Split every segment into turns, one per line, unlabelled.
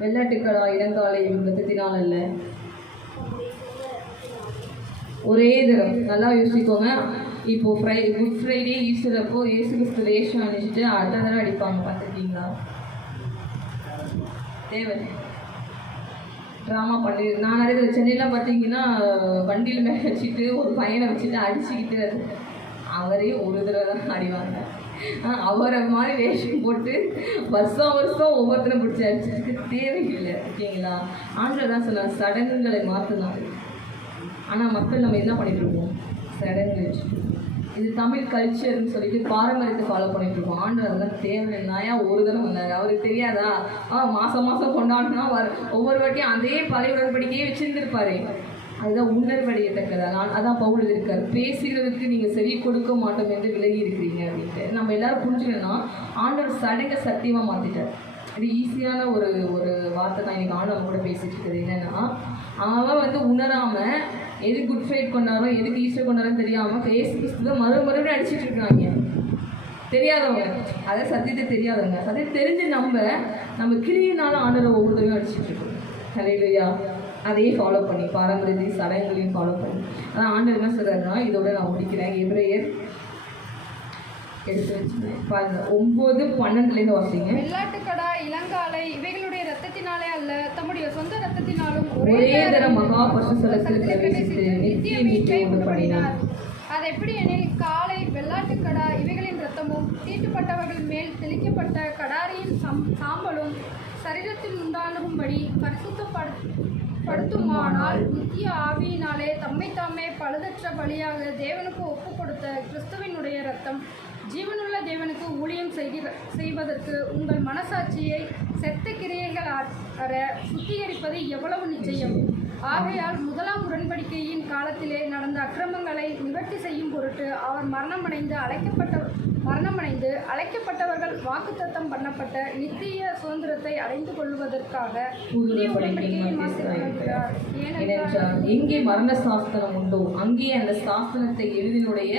வெள்ளாட்டுக்களா இடங்காலை ரத்தத்தினால் அல்ல. ஒரே தரம். நல்லா யோசிக்கோங்க. இப்போ ஃப்ரை குட் ஃப்ரைடே ஈஸ்டர் அப்போ ஏசு கிறிஸ்து வேஷம் அணிச்சிட்டு அடுத்த தடவை அடிப்பாங்க. பார்த்துருக்கீங்களா? தேவை ட்ராமா பண்ணி நான் நிறைய சென்னையெலாம் சென்னையில் பார்த்தீங்கன்னா வண்டியில் மேலே வச்சுட்டு ஒரு பையனை வச்சுட்டு அடிச்சுக்கிட்டு அவரே ஒரு தடவை தான் அடிவாங்க. அவரை மாதிரி வேஷம் போட்டு வருஷம் வருஷம் ஒவ்வொருத்தரும் பிடிச்சி அடிச்சதுக்கு தேவையில்லை ஓகேங்களா? ஆண்டு தான் சொன்னார் சடங்குகளை மாற்றலாம் ஆனால் மக்கள் நம்ம என்ன பண்ணிட்டு இருக்கோம் சடங்கு இது தமிழ் கல்ச்சர்னு சொல்லிட்டு பாரம்பரியத்தை ஃபாலோ பண்ணிட்டு இருக்கோம் ஆண்டவர் அதெல்லாம் தேவையில்லையா ஒரு தடவை வந்தார் அவருக்கு தெரியாதா? ஆ மாதம் மாதம் கொண்டாடினா வர ஒவ்வொரு வாட்டியும் அதே பழைய உடன்படிக்கையே வச்சுருந்துருப்பாரு. அதுதான் உணர்வடையத்தக்கதா? நான் அதான் பவுல் இருக்கார் பேசுகிறதுக்கு நீங்கள் செவி கொடுக்க மாட்டோம் என்று விலகி இருக்கிறீங்க அப்படின்ட்டு. நம்ம எல்லாரும் புரிஞ்சுக்கணும்னா ஆண்டவர் சடங்கை சத்தியமாக மாற்றிட்டார் இது ஈஸியான ஒரு ஒரு வார்த்தை தான். இன்னைக்கு ஆண்டவன் கூட பேசிட்டு இருக்குது என்னன்னா அவன் வந்து உணராமல் எது குட் ஃபைட் கொண்டாரோ எதுக்கு ஈஸ்டர் கொண்டாரோ தெரியாமல் ஏசு தான் மறு மறுபடியும் அடிச்சிட்டு இருக்காங்க தெரியாதவங்க. அதை சத்தியத்தை தெரியாதவங்க. சத்தியத்தை தெரிஞ்சு நம்ம நம்ம கிளியினால ஆண்டரை ஒவ்வொருத்தரையும் அடிச்சிட்டு இருக்கோம். ஹalleluya அதையே ஃபாலோ பண்ணி பாரம்பரியத்தையும் சடங்குகளையும் ஃபாலோ பண்ணி. அதான் ஆண்டர் என்ன சொல்றாருன்னா இதோட நான் முடிக்கிறேன். எபிரேயர் எடுத்து வச்சுக்கிறேன் பாருங்க ஒம்பது பன்னெண்டுலேருந்து வாசிங்க.
வெள்ளாட்டுக்கடா இளங்காலை இவைகளுடைய ரத்தத்தினாலே அல்ல தம்முடைய சொந்த ரத்தத்தினாலும்
ஒரே தர மகா பசுசலத்தில் பிரவேசித்து நித்திய மீட்பை உண்டு பண்ணினார்.
அது எப்படி எனில் காலை வெள்ளாட்டுக்கடா இவைகளின் ரத்தமும் தீட்டுப்பட்டவர்கள் மேல் தெளிக்கப்பட்ட கடாரியின் சம் சாம்பலும் சரீரத்தில் உண்டாகும்படி படுத்துமானால் நித்திய ஆவியினாலே தம்மை தாமே பழுதற்ற பலியாக தேவனுக்கு ஒப்பு கொடுத்த கிறிஸ்துவினுடைய ரத்தம் ஜீவனுள்ள தேவனுக்கு ஊழியம் செய்கிற செய்வதற்கு உங்கள் மனசாட்சியை செத்த கிரியைகள் அற சுத்திகரிப்பது எவ்வளவு நிச்சயம்? ஆகையால் முதலாம் உடன்படிக்கையின் காலத்திலே நடந்த அக்கிரமங்களை நிவர்த்தி செய்யும் பொருட்டு அவர் மரணமடைந்து அழைக்கப்பட்ட மரணமடைந்து அழைக்கப்பட்டவர்கள் வாக்குத்தத்தம் பண்ணப்பட்ட நித்திய சுதந்திரத்தை அடைந்து கொள்வதற்காக ஏனென்றால்
எங்கே மரண சாஸ்திரம் உண்டோ அங்கே அந்த சாஸ்திரத்தை எழுதினுடைய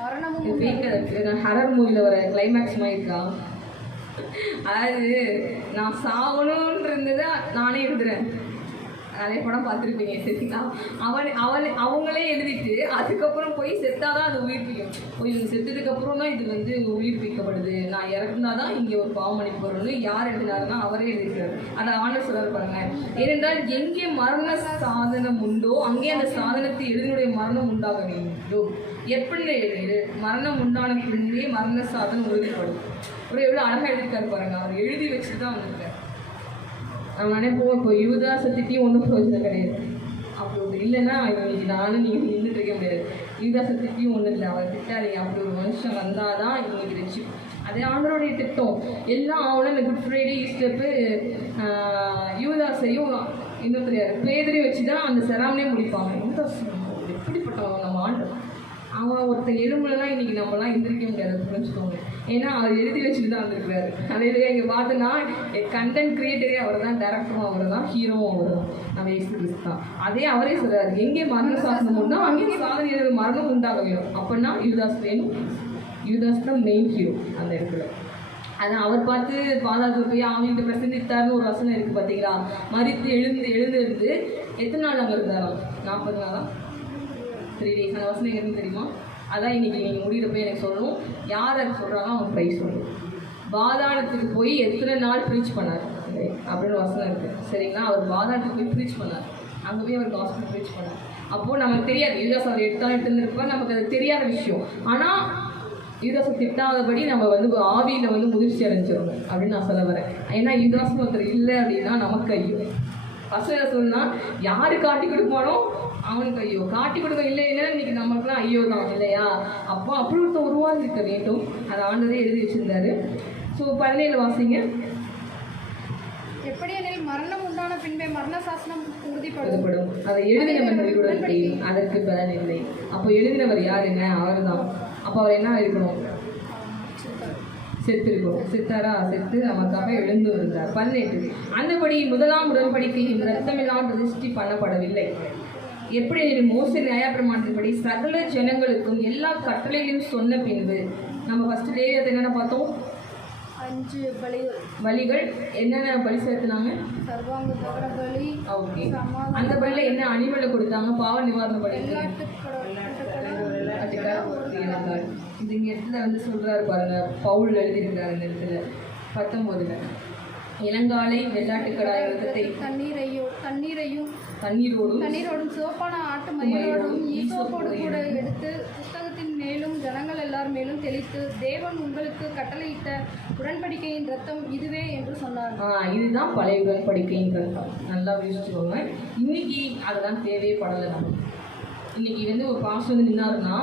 மரணமும்
ஹரர் மூவியில் வர கிளைமேக்ஸ் மாதிரி இருக்கா? அதாவது நான் சாகணும்னு இருந்ததை நானே எழுதுறேன். நிறைய படம் பார்த்துருப்பீங்க சரிங்களா? அவன் அவன் அவங்களே எழுதிட்டு அதுக்கப்புறம் போய் செத்தாதான் அது உயிர்ப்பிக்கும் ஓ இவங்க செத்ததுக்கப்புறம் தான் இது வந்து உயிர்ப்பிக்கப்படுது நான் இறக்குனா தான் இங்கே ஒரு பாவமணிப்பு வரும்னு யார் எழுதினாருன்னா அவரே எழுதிக்கிறார் அதை ஆண்டர் சொல்ல பாருங்க. ஏனென்றால் எங்கே மரண சாதனம் உண்டோ அங்கே அந்த சாதனத்தை எழுதினுடைய மரணம் உண்டாக வேண்டும் எப்படி எழுது மரணம் உண்டான பின்பே மரண சாதனம் உறுதிப்படும். ஒரு எவ்வளோ அழகாக எழுதியிருக்காரு பாருங்க. அவர் எழுதி வச்சுட்டு தான் வந்திருக்காரு. நம்ம நினைப்போம் இப்போ யூதாசை திட்டி ஒன்றும் பிரயோஜனம் கிடையாது. அப்படி ஒரு இல்லைன்னா இன்னைக்கு நானும் நீங்கள் நின்றுட்டு இருக்க முடியாது. யூதாசை திட்டியும் ஒன்றும் இல்லை. அவர் திட்டாதீங்க. அப்படி ஒரு மனுஷன் வந்தால் தான் இவங்களுக்கு ரட்சி அதே ஆண்டருடைய திட்டம். எல்லாம் அவனும் இந்த குட் ஃப்ரைடே ஈஸ்டப்பு யூதாசையும் இன்னும் தெரியாது பேதரையும் வச்சு தான் அந்த செராமனே முடிப்பாங்க. யூதாஸ் எப்படிப்பட்டவங்க நம்ம ஆண்டு அவன் ஒருத்தன் எலும்புலலாம் இன்னைக்கு நம்மலாம் எந்திரிக்க முடியாது புரிஞ்சுக்கோங்க ஏன்னா அவர் எழுதி வச்சுட்டு தான் வந்திருக்கிறாரு. அதில் இங்கே பார்த்தோன்னா கண்டென்ட் கிரியேட்டரே அவர் தான் டேரக்டரும் அவர் தான் ஹீரோவும் அவர் தான் நம்ம ஏசு கிறிஸ்து தான். அதே அவரே சொல்றாரு எங்கே மரண சாசனம் உண்டோ அங்கே சாதனை மரணம் உண்டாக வேணும் அப்படின்னா யுவதாஸ் வேணும் யுவதாஸ் தான் மெயின் ஹீரோ அந்த இடத்துல. அதான் அவர் பார்த்து பாதாளத்தில் போய் அவங்கள்ட்ட பிரசந்தித்தார்னு ஒரு வசனம் இருக்குது பார்த்தீங்களா மறித்து எழுந்து எழுந்திருந்து எத்தனை நாள் அங்கே இருந்தாராம்? நாற்பது நாளா? த்ரீ டேஸ் அந்த வசனம் எங்கே தெரியுமா? அதான் இன்னைக்கு நீங்கள் முடியிறப்ப எனக்கு சொல்லணும். யார் அது சொல்கிறாங்க அவங்க ப்ரைஸ் சொல்லணும். பாதாளத்துக்கு போய் எத்தனை நாள் ப்ரீச் பண்ணார்? அப்படின்னு வசனம் இருக்குது சரிங்களா? அவர் பாதாளத்துக்கு போய் ப்ரீச் பண்ணார். அங்கே போய் அவர் காஸ்பிள் ப்ரீச் பண்ணார். அப்போது நமக்கு தெரியாது. யூதாஸ் அவர் எடுத்தாலும் எடுத்துருந்துருப்பா நமக்கு அது தெரியாத விஷயம். ஆனால் யூதாஸை திட்டாதபடி நம்ம வந்து ஆவியில் வந்து முதிர்ச்சி அடைஞ்சிடணும் அப்படின்னு நான் சொல்ல வரேன். ஏன்னா யூதாஸ்னு ஒருத்தர் இல்லை அப்படின்னா நமக்கு ஐயோ. பசங்க சொன்னா யாரு காட்டி கொடுப்பானோ அவனுக்கு ஐயோ காட்டி கொடுக்க இல்லை இல்லைன்னா இன்னைக்கு நமக்குலாம் ஐயோ தான் இல்லையா? அப்போ அப்படி ஒருத்தர் உருவாகிருக்க வேண்டும். அதை ஆண்டதே எழுதி வச்சிருந்தாரு. ஸோ பதினேழு வாசிங்க.
எப்படியெனில் மரணம் உண்டான பின்பே மரண சாசனம் உறுதிப்படும்.
எழுதப்படும் அதை எழுதினவன் உயிருடன் அதற்கு பலன் இல்லை. அப்போ எழுதினவர் யாருங்க அவர் தான் அப்போ அவர் என்ன இருக்கணும் செத்திருக்கணும் செத்தாரா? செத்து நமக்காக எழுந்து இருந்தார் பதினெட்டு. அந்தபடி முதலாம் உடன்படிக்கையின் ரத்தமெல்லாம் பிரதிஷ்டி பண்ணப்படவில்லை. எப்படி மோச நியாயப்பிரமாணத்தின்படி சகல ஜனங்களுக்கும் எல்லா கட்டளைகளையும் சொன்ன பின்பு நம்ம ஃபர்ஸ்ட் டே அதை என்னென்ன பார்த்தோம்?
அஞ்சு பலிகள்
பலிகள் என்னென்ன பலி செலுத்தினாங்க?
சர்வாங்க தகன பலி
ஓகே.
சமாதான
அந்த பலியில என்ன அனிமலை கொடுத்தாங்க? பாவ நிவாரண பலி இது இங்க இடத்துல வந்து சொல்றாரு பாருங்க பவுல் எழுதியிருக்கிறார் இந்த இடத்துல. பத்தொன்பதுல. இளங்காலை வெள்ளாட்டுக்கடாய் விரதத்தை
தண்ணீரையும் தண்ணீரையும்
தண்ணீரோடும்
தண்ணீரோடும் சிவப்பான ஆட்டு மயிரோடும் ஈசோப்போடு கூட எடுத்து புஸ்தகத்தின் மேலும் ஜனங்கள் எல்லார் மேலும் தெளித்து தேவன் உங்களுக்கு கட்டளையிட்ட உடன்படிக்கையின் ரத்தம் இதுவே என்று சொன்னார்.
ஆ, இதுதான் பழைய உடன்படிக்கையின் கருத்தம் நல்லா யோசிச்சுக்கோங்க. இன்னைக்கு அதெல்லாம் தேவையே படலை நமக்கு இன்னைக்கு வந்து ஒரு பாஸ் வந்து நின்னாருன்னா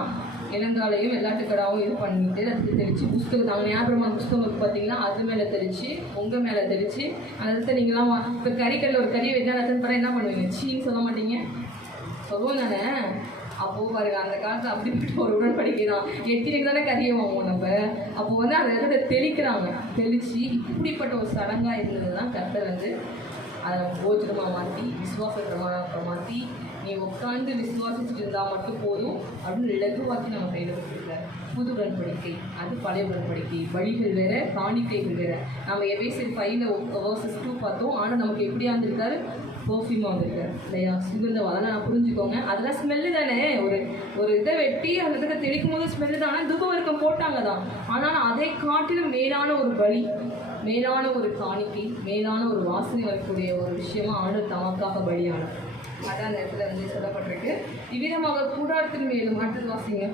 இளங்காலையும் வெள்ளாட்டுக்கடாவும் இது பண்ணிட்டு அதுக்கு தெளிச்சு புஸ்தகம் நாங்கள் ஞாபகமான புஸ்தகம் பார்த்தீங்கன்னா அது மேலே தெளிச்சு உங்கள் மேலே தெளிச்சு அந்த நீங்களாம் இப்போ கறிக்கடையில் ஒரு கறி வெட்டினா ரத்தம் என்ன பண்ணுவீங்க? சீன்னு சொல்ல மாட்டீங்க? சொல்லுவோம் தானே அப்போ பாருங்க அந்த காலத்தில் அப்படிப்பட்ட ஒரு உடன்படிக்கை தான். எட்டினுக்கு தானே கறியை வாங்குவோம் நம்ம. அப்போ வந்து அந்த இடத்துல தெளிக்கிறாங்க. தெளித்து இப்படிப்பட்ட ஒரு சடங்காக இருந்தது தான் கத்தை வந்து அதை போஜனமாக மாற்றி விசுவாச மாற்றி நீ உட்காந்து விசுவாசிச்சுட்டு இருந்தால் மட்டும் போதும் அப்படின்னு லகுவாக்கி நம்ம கையில் கொடுத்துருக்காரு. புது உடன்படிக்கை அது பழைய உடன்படிக்கை. வழிகள் வேற காணிக்கைகள் வேற. நம்ம எவேசர் ஃபைவ்ல வர்சஸ் டூ பார்த்தோம். ஆனால் நமக்கு எப்படியா இருந்திருக்காரு பர்ஃப்யூமாக வந்திருக்காரு. இல்லையா? சுகந்தம் அதெல்லாம் நான் புரிஞ்சுக்கோங்க. அதெல்லாம் ஸ்மெல்லு தானே. ஒரு ஒரு இதை வெட்டி அந்த இடத்துல தெளிக்கும் போது ஸ்மெல்லு தான் ஆனால் துபவர்க்கம் போட்டாங்க தான். ஆனால் அதை காட்டிலும் மேலான ஒரு வழி. மேலான ஒரு காணிக்கை மேலான ஒரு வாசனை வரக்கூடிய ஒரு விஷயமா ஆண்டு தமக்காக பலியானார். அதான் அந்த இடத்துல வந்து சொல்லப்பட்டிருக்கு. இவ்விதமாக கூடாரத்தின் மேலும் அடுத்தது வாசிங்க.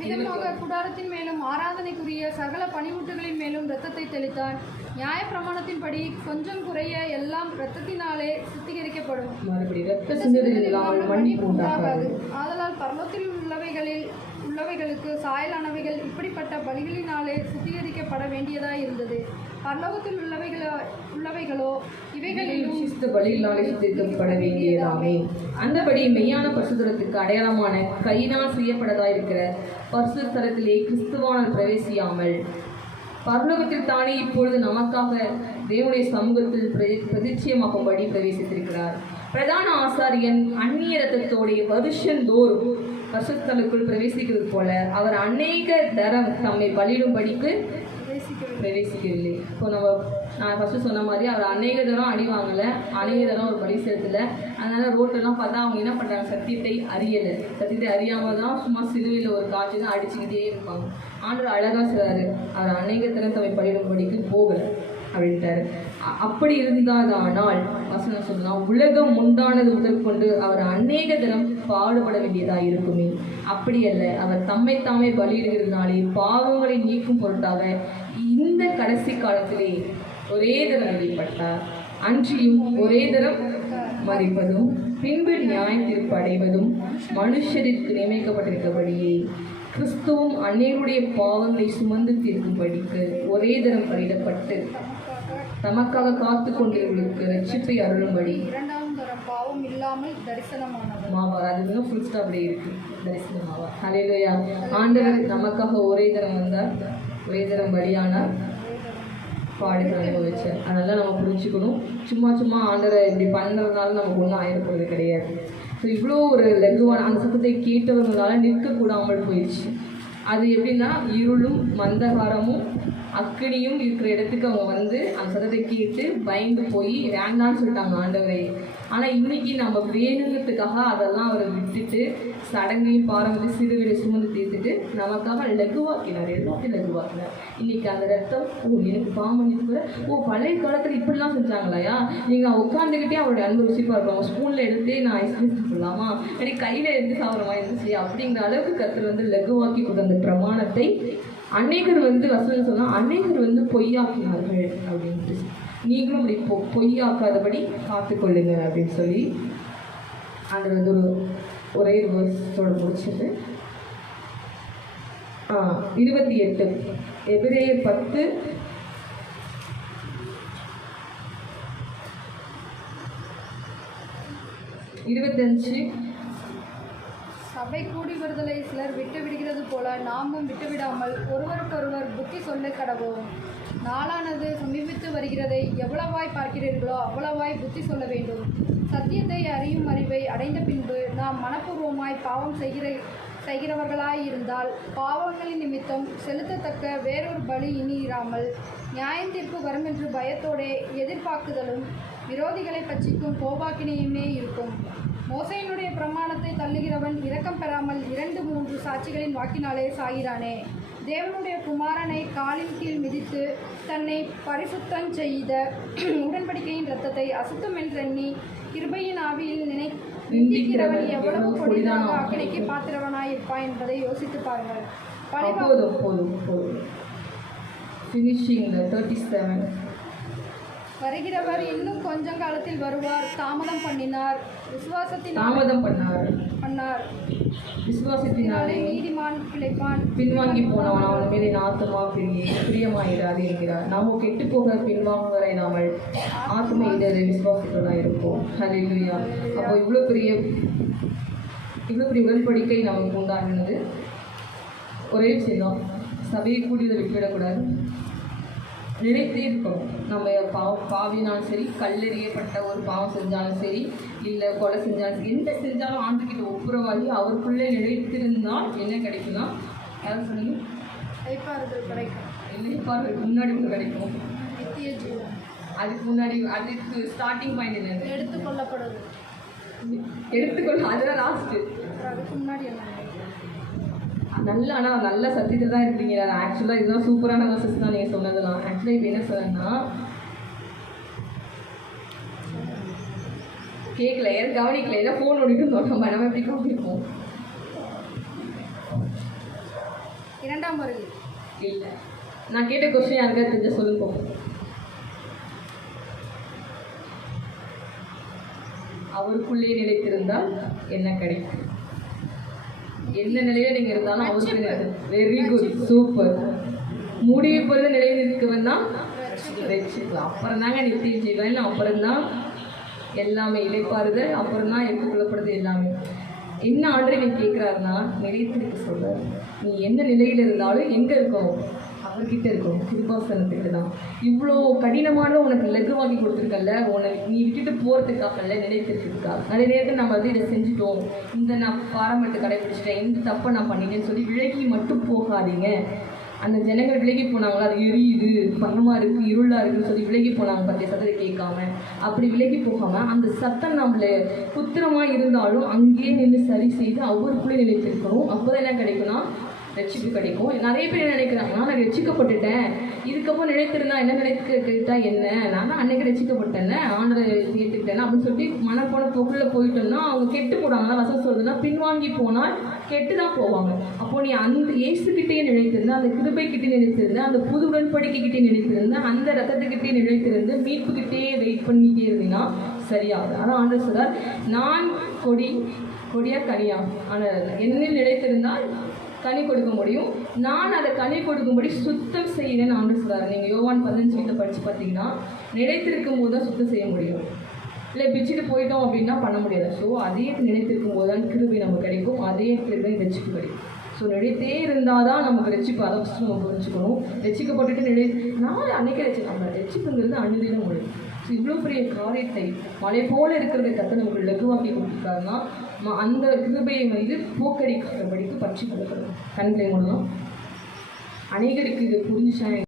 விதமாக குடாரத்தின் மேலும் ஆராதனைக்குரிய சகல பனிமுட்டுகளின் மேலும் இரத்தத்தை தெளித்தான் நியாயப்பிரமாணத்தின்படி கொஞ்சம் குறைய எல்லாம் இரத்தத்தினாலே சுத்திகரிக்கப்படும்.
மறுபடி ரத்த சிந்துதல் இல்லாமல் மன்னிப்பு உண்டாகாது.
ஆதலால் பரலோகத்தில் உள்ளவைகளில் உள்ளவைகளுக்கு சாயலானவைகள் இப்படிப்பட்ட பலிகளினாலே சுத்திகரிக்கப்பட வேண்டியதாய் இருந்தது. பரலோகத்தில் உள்ளவைகளோ உள்ளவைகளோ இவைகளிலும்
விசிஷ்ட பலியினாலே சுத்திகரிக்கப்பட வேண்டியதாமே. அந்தபடி மெய்யான பரிசுத்தலத்துக்கு அடையாளமான கையினால் செய்யப்படதா இருக்கிற பரிசுத்தலத்திலே கிறிஸ்துவானால் பிரவேசியாமல். பரலோகத்தில் தானே இப்பொழுது நமக்காக தேவனுடைய சமூகத்தில் பிரதி- பிரதிச்சயமாக்கும்படி பிரவேசித்திருக்கிறார். பிரதான ஆசாரியன் அந்நிய ரத்தத்தோடைய வருஷந்தோறும் பரிசுத்தலுக்குள் பிரவேசிக்கிறது போல அவர் அநேக தரம் தம்மை பலியிடும்படிக்கு
பிரவேசிக்க
பிரவேசிக்கவில்லை. இப்போ நம்ம நான் ஃபஸ்ட்டு சொன்ன மாதிரி அவர் அநேக தரம் அடி வாங்கலை அநேக தரம் ஒரு படி செலுத்தலை அதனால் ரோட்டெல்லாம் பார்த்தா அவங்க என்ன பண்ணுறாங்க சத்தியத்தை அறியலை. சத்தியத்தை அறியாமல் தான் சும்மா சிலுவையில் ஒரு காட்சி தான் அடிச்சுக்கிட்டே இருப்பாங்க. ஆண்டவர் அழகாக சொல்றாரு அவர் அநேக தரம் தம்மை பலியிடும்படிக்கு போகலை அப்படின்ட்டாரு. அ- அப்படி இருந்தாதானால் வசனம் சொல்லலாம் உலகம் உண்டானது முதல் கொண்டு அவர் அநேக தினம் பாடுபட வேண்டியதாக இருக்குமே. அப்படி அல்ல அவர் தம்மை தாமே பலியிடுகிறதுனாலே பாவங்களை நீக்கும் பொருட்டாக இந்த கடைசி காலத்திலே ஒரே தரம் வெளிப்பட்டார் அன்றியும் ஒரே தரம் மறிப்பதும் பின்பு நியாய தீர்ப்பு அடைவதும் மனுஷருக்கு நியமிக்கப்பட்டிருக்கபடியே கிறிஸ்துவும் அந்நியருடைய பாவங்களை சுமந்து தீர்க்கும்படிக்கு ஒரே தரம் பலியிடப்பட்டு தமக்காக காத்து கொண்டிருக்கிறவர்களுக்கு ரட்சிப்பை அருளும்படி.
இரண்டாம் தரம் பாவம் இல்லாமல் தரிசனமானவர்.
மாவா அது ஃபுல் ஸ்டாப்ல இருக்கு. தரிசனமாவா? ஹalleluya ஆண்டவர் நமக்காக ஒரே தரம் வந்தார் ஒரே தரம் பலியானார். பாடுகள் அனுபவிச்சார் அதெல்லாம் நம்ம புரிஞ்சுக்கணும். சும்மா சும்மா ஆண்டரை இப்படி பண்ணுறதுனால நமக்கு ஒன்றும் ஆயிடப்போறது கிடையாது. ஸோ இவ்வளோ ஒரு லகுவான அந்த சத்தத்தை கேட்டவங்களால நிற்கக்கூடாமல் போயிடுச்சு. அது எப்படின்னா இருளும் மந்தகாரமும் அக்கினியும் இருக்கிற இடத்துக்கு அவங்க வந்து அந்த சத்தத்தை கேட்டு பயந்து போய் வேண்டான்னு சொல்லிட்டாங்க ஆண்டவரை. ஆனால் இன்னைக்கு நம்ம வேணுங்கிறதுக்காக அதெல்லாம் அவரை விட்டுட்டு சடங்கையும் பாரம்பரிய சிறுவிலை சுமந்து தீர்த்துட்டு நமக்காக லகுவாக்கினார் எல்லாத்தையும் லகுவாக்கினார். இன்னைக்கு அந்த ரத்தம் ஓ எனக்கு பாமன்னிப்பு ஓ பழைய காலத்தில் இப்படிலாம் செஞ்சாங்களாயா? நீங்கள் உட்காந்துக்கிட்டே அவருடைய அன்பு ருசி பார்க்கலாம் ஸ்பூனில் எடுத்து நான் ஐஸ்கிரீம் சாப்பிடலாமா எனக்கு கையில் எடுத்து சாப்பிட்ற மாதிரி இருந்துச்சு. அப்படிங்கிற அளவுக்கு கத்தர் வந்து லகுவாக்கி கொடுத்த அந்த பிரமாணத்தை அநேகர் வந்து வசனம் சொன்னால் அநேகர் வந்து பொய்யாக்கினார்கள் அப்படின்ட்டு. நீங்களும் அப்படி பொ பொய்யாக்காதபடி காத்துக்கொள்ளுங்க அப்படின்னு சொல்லி அது வந்து ஒரு ஒரே ஒரு முடிச்சது இருபத்தி எட்டு. எபிரேயர் பத்து. இருபத்தஞ்சு.
சபை கூடி வருதலை சிலர் விட்டு விடுகிறது போல நாமும் விட்டுவிடாமல் ஒருவருக்கொருவர் புத்தி சொல்ல கடவோம். நாளானது சமீபித்து வருகிறதை எவ்வளவாய் பார்க்கிறீர்களோ அவ்வளவாய் புத்தி சொல்ல வேண்டும். சத்தியத்தை அறியும் அறிவை அடைந்த பின்பு நாம் மனப்பூர்வமாய் பாவம் செய்கிற செய்கிறவர்களாயிருந்தால் பாவங்களின் நிமித்தம் செலுத்தத்தக்க வேறொரு பலி இனி இராமல் நியாயத்தீர்ப்பு வரும் என்று பயத்தோடே எதிர்பார்க்குதலும் விரோதிகளை பட்சிக்கும் கோபாக்கினையுமே இருக்கும். மோசையினுடைய பிரமாணத்தை தள்ளுகிறவன் இரக்கம் பெறாமல் இரண்டு மூன்று சாட்சிகளின் வாக்கினாலே சாகிறானே. தேவனுடைய குமாரனை காலின் கீழ் மிதித்து தன்னை பரிசுத்தம் செய்த உடன்படிக்கையின் இரத்தத்தை அசுத்தம் என்றெண்ணி கிருபையின் ஆவியில் நினை நிந்திக்கிறவன் எவ்வளவு கொடிதாக அக்கறைக்கு பாத்திரவனாயிருப்பான் என்பதை யோசித்து பாருங்கள்.
போதும் போதும் போதும் ஃபினிஷிங் தேர்ட்டி செவன்
வருகிறவர் இன்னும் கொஞ்சம் காலத்தில் வருவார் தாமதம் பண்ணினார்.
தாமதம் பண்ணார்.
பண்ணார்.
விசுவாசத்தினாலே
நீதிமான் பிழைப்பான்.
பின்வாங்கி போனவன் அவன் மேலே நாத்தமா பிரியே. பிரியமாயிராது என்கிறார். நாம கெட்டு போக பின்வாங்குவரை நாமல் ஆத்ம இடரை விசுவாசத்தோட இருப்போம். ஹalleluya அப்போ இவ்வளோ பெரிய இவ்வளோ பெரிய உடன்படிக்கை நமக்கு உண்டாகினது. ஒரே விஷயம் சபையை கூடியதை விட்டுவிடக்கூடாது. நினைத்தே இருக்கணும் நம்ம பாவ பாவினாலும் சரி கல்லெறியப்பட்ட ஒரு பாவம் செஞ்சாலும் சரி இல்லை கொலை செஞ்சாலும் சரி எந்த செஞ்சாலும் ஆண்டுகிட்ட ஒப்புரவாகி அவருக்குள்ளே நிலைத்திருந்தால் என்ன கிடைக்கும்னா யாரும் சொன்னீங்க?
கிடைக்கும்.
முன்னாடி ஒன்று கிடைக்கும். அதுக்கு முன்னாடி அதுக்கு ஸ்டார்டிங் பாயிண்ட் என்னது?
எடுத்துக்கொள்ளப்படுவது.
எடுத்துக்கொள்ள அதுதான் லாஸ்ட்டு
அதுக்கு முன்னாடி என்ன?
நல்ல ஆனால் நல்ல சத்தியத்தில் தான் இருக்கீங்க ஆக்சுவலாக இதெல்லாம் சூப்பரான வர்சஸ் தான் நீங்கள் சொன்னதெல்லாம். ஆக்சுவலாக இப்போ என்ன சொன்னேன்னா கேட்கல யாரும் கவனிக்கல. ஏன்னா ஃபோன் இருந்தோம். நம்ம நம்ம எப்படி கவனிப்போம்?
இரண்டாம் வருகை
இல்லை. நான் கேட்ட கொஸ்டின் யாருக்காவது தெரிஞ்ச சொல்லுங்க. அவருக்குள்ளே நிலைத்திருந்தால் என்ன கிடைக்கும்? எந்த நிலையில நீங்க இருந்தாலும் அவருக்கு வெரி குட் சூப்பர் முடிவு பொழுது நிலையில் இருக்கவன் தான் அப்புறம் தாங்க நித்திய ஜீவன் அப்புறம் தான் எல்லாமே இழைப்பாருது. அப்புறம் தான் எடுத்துக்கொள்ளப்படுது எல்லாமே. என்ன ஆண்டு நீ கேட்குறாருன்னா நிலைத்திருக்க சொல்ற நீ எந்த நிலையில் இருந்தாலும் எங்கே இருக்கணும் அவர்கிட்ட இருக்கும் கிருபாசனத்துக்கு தான் இவ்வளோ கடினமான உனக்கு லகுவாக்கி கொடுத்துருக்கல உனக்கு நீ விட்டுட்டு போகிறதுக்காகல நிலைத்திருக்கிறதுக்காக நிறைய நேரத்தில் நம்ம வந்து இதை செஞ்சுட்டோம். இந்த நான் பாரம்பரியத்தை கடைபிடிச்சிட்டேன். இந்த தப்பை நான் பண்ணிட்டேன்னு சொல்லி விலகி மட்டும் போகாதீங்க. அந்த ஜனங்கள் விலகி போனாங்களா? அது எரியுது. பணமாக இருக்குது இருளாக இருக்குன்னு சொல்லி விலகி போனாங்க பற்றிய சத்தத்தை கேட்காம. அப்படி விலகி போகாமல் அந்த சத்தம் நம்மள புத்திரமாக இருந்தாலும் அங்கேயே நின்று சரி செய்து அவருக்குள்ளே நிலைத்திருக்கணும். அப்போ என்ன கிடைக்கும்னா ரட்சிப்பு கிடைக்கும். நிறைய பேர் நினைக்கிறாங்க நான் ரட்சிக்கப்பட்டுட்டேன் இதுக்கப்புறம் நினைத்திருந்தா என்ன நினைத்துக்கிட்டா என்ன? நான் தான் அன்னைக்கு ரட்சிக்கப்பட்டேன்னு ஆண்டரை ஏற்றுக்கிட்டேன் அப்படின்னு சொல்லி மனப்போன போக்குள்ள போயிட்டோம்னா அவங்க கெட்டு போடாங்களா வசம் சொல்றதுன்னா பின்வாங்கி போனால் கெட்டு தான் போவாங்க. அப்போ நீ அந்த இயேசுக்கிட்டே நினைத்திருந்தா அந்த கிருபைக்கிட்டே நினைத்திருந்தா அந்த புது உடன்படிக்கைக்கிட்டே நினைத்திருந்த அந்த ரத்தத்துக்கிட்டே நினைத்திருந்து மீட்புக்கிட்டே வெயிட் பண்ணிட்டே இருந்தீங்கன்னா சரியாகுது. ஆனால் ஆண்டர் சொல்றார் நான் கொடி கொடியா கனியா? ஆனால் என்னில் நிலைத்திருந்தால் கனி கொடுக்க முடியும். நான் அதை கனி கொடுக்கும்படி சுத்தம் செய்யணும்னு ஆண்டு சொல்றாரு. நீங்கள் யோவான் பதினஞ்சு வீட்டில் படித்து பார்த்தீங்கன்னா நிலைத்திருக்கும் போது தான் சுத்தம் செய்ய முடியும். இல்லை பிச்சுட்டு போயிட்டோம் அப்படின்னா பண்ண முடியாது. ஸோ அதே நினைத்திருக்கும் போது தான் கிருபி நமக்கு கிடைக்கும். அதே கிருபி ரசிப்பு கிடைக்கும். ஸோ நினைத்தே இருந்தால் தான் நமக்கு ரசிப்பு அதை ஃபஸ்ட்டு நம்ம புரிஞ்சுக்கணும். ரசிக்கப்பட்டுட்டு நினை நான் அன்னைக்கே ரட்சிக்காம ரசிப்புங்கிறது அனுதினம் முடியும் ஸோ இவ்வளோ பெரிய காரியத்தை மலை போல இருக்கிறத கற்று நமக்கு லகுவாக்கி கொடுத்துருக்காருன்னா அந்த கிருபையை வந்து போக்கடிக்கிறபடிக்கு பற்றி கொடுக்கணும். கண்களை மூலம் அநேகருக்கு இது புரிஞ்சுச்சா